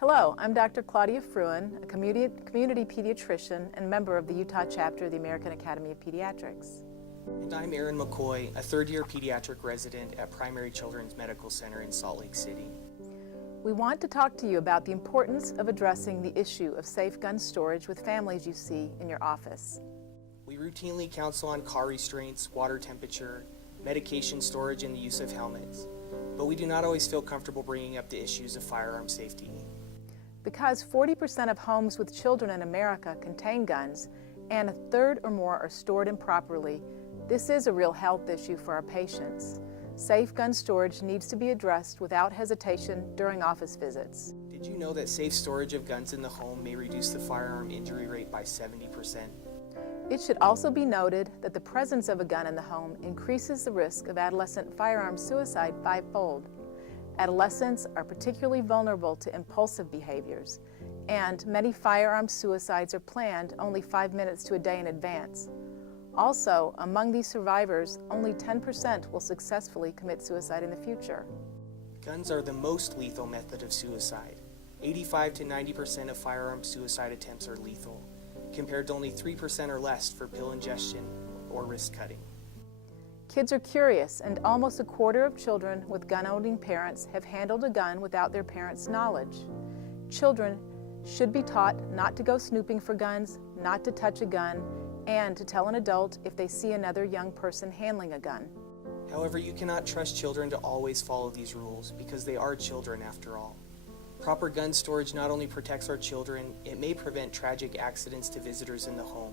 Hello, I'm Dr. Claudia Fruin, a community pediatrician and member of the Utah chapter of the American Academy of Pediatrics. And I'm Aaron McCoy, a third-year pediatric resident at Primary Children's Medical Center in Salt Lake City. We want to talk to you about the importance of addressing the issue of safe gun storage with families you see in your office. We routinely counsel on car restraints, water temperature, medication storage, and the use of helmets, but we do not always feel comfortable bringing up the issues of firearm safety. Because 40% of homes with children in America contain guns, and a third or more are stored improperly, this is a real health issue for our patients. Safe gun storage needs to be addressed without hesitation during office visits. Did you know that safe storage of guns in the home may reduce the firearm injury rate by 70%? It should also be noted that the presence of a gun in the home increases the risk of adolescent firearm suicide fivefold. Adolescents are particularly vulnerable to impulsive behaviors, and many firearm suicides are planned only 5 minutes to a day in advance. Also, among these survivors, only 10% will successfully commit suicide in the future. Guns are the most lethal method of suicide. 85 to 90% of firearm suicide attempts are lethal, compared to only 3% or less for pill ingestion or wrist cutting. Kids are curious, and almost a quarter of children with gun-owning parents have handled a gun without their parents' knowledge. Children should be taught not to go snooping for guns, not to touch a gun, and to tell an adult if they see another young person handling a gun. However, you cannot trust children to always follow these rules because they are children after all. Proper gun storage not only protects our children, it may prevent tragic accidents to visitors in the home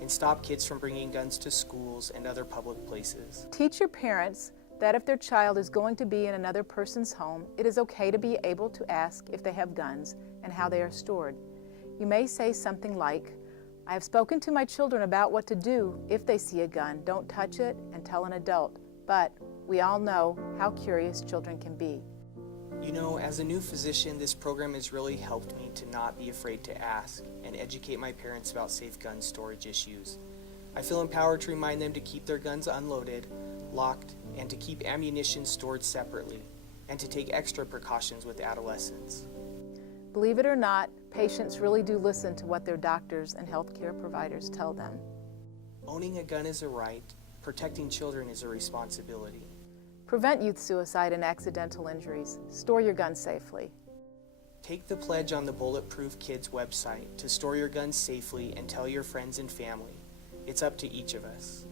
and stop kids from bringing guns to schools and other public places. Teach your parents that if their child is going to be in another person's home, it is okay to be able to ask if they have guns and how they are stored. You may say something like, "I have spoken to my children about what to do if they see a gun. Don't touch it and tell an adult." But we all know how curious children can be. You know, as a new physician, this program has really helped me to not be afraid to ask and educate my parents about safe gun storage issues. I feel empowered to remind them to keep their guns unloaded, locked, and to keep ammunition stored separately, and to take extra precautions with adolescents. Believe it or not, patients really do listen to what their doctors and healthcare providers tell them. Owning a gun is a right. Protecting children is a responsibility. Prevent youth suicide and accidental injuries. Store your gun safely. Take the pledge on the Bulletproof Kids website to store your guns safely and tell your friends and family. It's up to each of us.